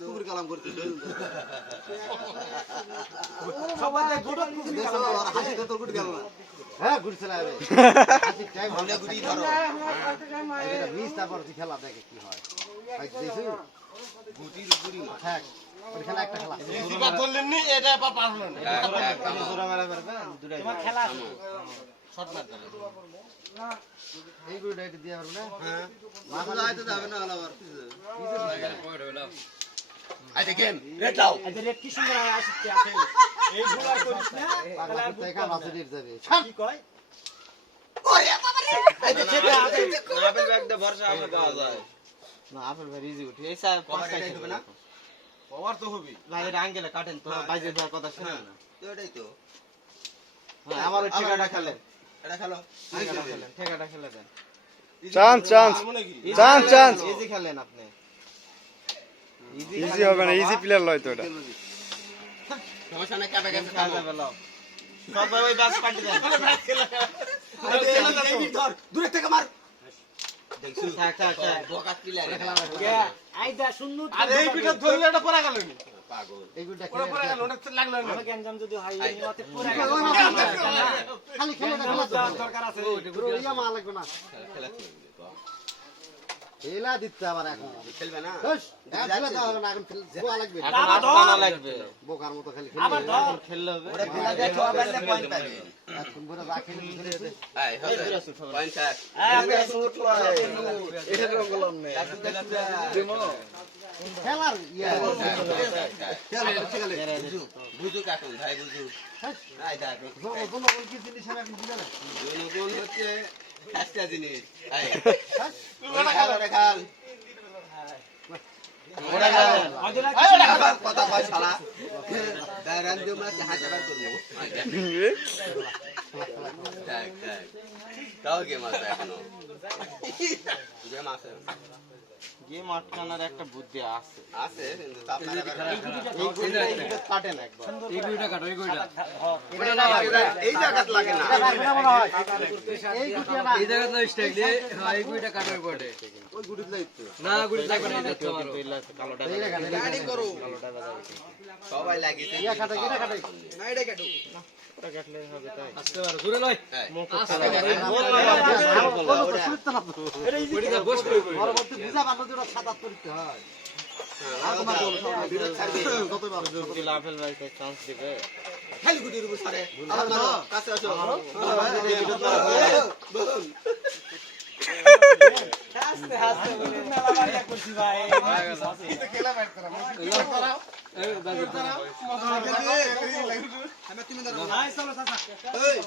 পুকুর কালাম করতে হাসিতে তোর গুটি গেল না। হ্যাঁ ঘুরছে না গুটি ধরো মিস তারপর খেলা দেখে কি হয় গুটির গুড়ি থাক খেলা একটা খেলা ধরলেন নি এটা পারলো না জোড়া মারা পারবে তোমার খেলা শট মারতে না এই গুড়িটা এটা দিয়া পারবে না হ্যাঁ মাথা লাইতে যাবে না আলাবার পয়েন্ট হলো আইতে গেম রেড দাও আইতে রেড কি সুন্দর আসছে আছে এই গোলা করিস না পাগলা টাকা মাছ দিয়ে যাবে কি কয় ওরে বাবা রে আইতে ছেড়ে আপেল ব্যাগটা ভরসা আমরা পাওয়া যায় না আপেল ভাই ইজি উঠে এই স্যার পাঁচটা হবে না পাওয়ার তো হবে ভাই এর আঙ্গেলে কাটেন তো বাইরে যাওয়ার কথা শুনে না তো এটাই তো হ্যাঁ আমার ওই ঠিকাটা খেলেন এটা খেলো ঠিকাটা খেলেন ঠিকাটা খেলে দেন chance chance chance chance easy খেলেন আপনি ইজি হবে না ইজি প্লেয়ার লয় তো এটা সমস্যা না কাবে কাবে খেলা যাবে লাও সব ভাই ওই বাস কাটি দেন ব্যাস খেলা এই ধর দূরে থেকে মার দেখছো থাক থাক থাক বকা প্লেয়ার কে আইদা শুননু আরে এই পিঠা ধরলে এটা পড়া গেল নি পাগল এই গুড়টা খেলে পড়া গেল ওটা লাগলো না আমাকে এনজাম যদি হয় এই মতে পড়া গেল খালি খেলা দরকার আছে ওইটা মা লাগবে না খেলা খেলা দিতে আবার এখন খেলবে না খেলা দাও হবে না এখন গোয়া লাগবে না লাগবে বোকার মতো খালি খেলবে আবার খেললে হবে ওটা খেলা দেয় ছোট বাড়লে পয়েন্ট পাবে এখন বড় রাখেন খেলে আয় পয়েন্ট স্যার আমরা শুট লয় এটা রঙলন নেই দেমো খেলার ইয়া খেলে বুঝু কাটুন ভাই বুঝু আয় দা কোন কি জিনিস আমি বুঝা না কোন হচ্ছে একটা জিনিস আয় ওটা খাল ওটা খাল কথা কয় শালা দাঁড়ান দিও না হাজার করব দেখ দেখ তাও গেম আছে এখনো গেম আছে গেম আটকানোর একটা বুদ্ধি আছে আছে কিন্তু আপনারা এই কাটে না একবার এই গুইটা কাটো এই গুইটা ওটা না এই জায়গাতে লাগে না এই গুইটা না এই জায়গাতে স্ট্রাইক দিয়ে হ্যাঁ এই গুইটা কাটোর পড়ে ওই গুইটা লাগতো না গুইটা লাগবে না দেখতে পারো কালোটা গাড়ি করো কালোটা বাজাবে সবাই লাগিছে ইয়া কাটা কিনা কাটাই না এটা কাটো ওটা কাটলে হবে তাই আস্তে আর দূরে লয় মুখ আস্তে ওটা বস করে পরবর্তী বুঝা বান্ধব যেটা সাদা করতে হয় আর তোমার বিরোধ ছাড়বে কতবার যদি লাফেল ভাইতে চান্স দিবে খালি গুটির উপর সারে আবার মারো কাছে আসো আস্তে আস্তে মেলা বাড়িয়া করছি ভাই এটা খেলা বাইর করা করাও এই বাজে করাও মজা লাগে আমি তুমি দাও নাই চলো চাচা এই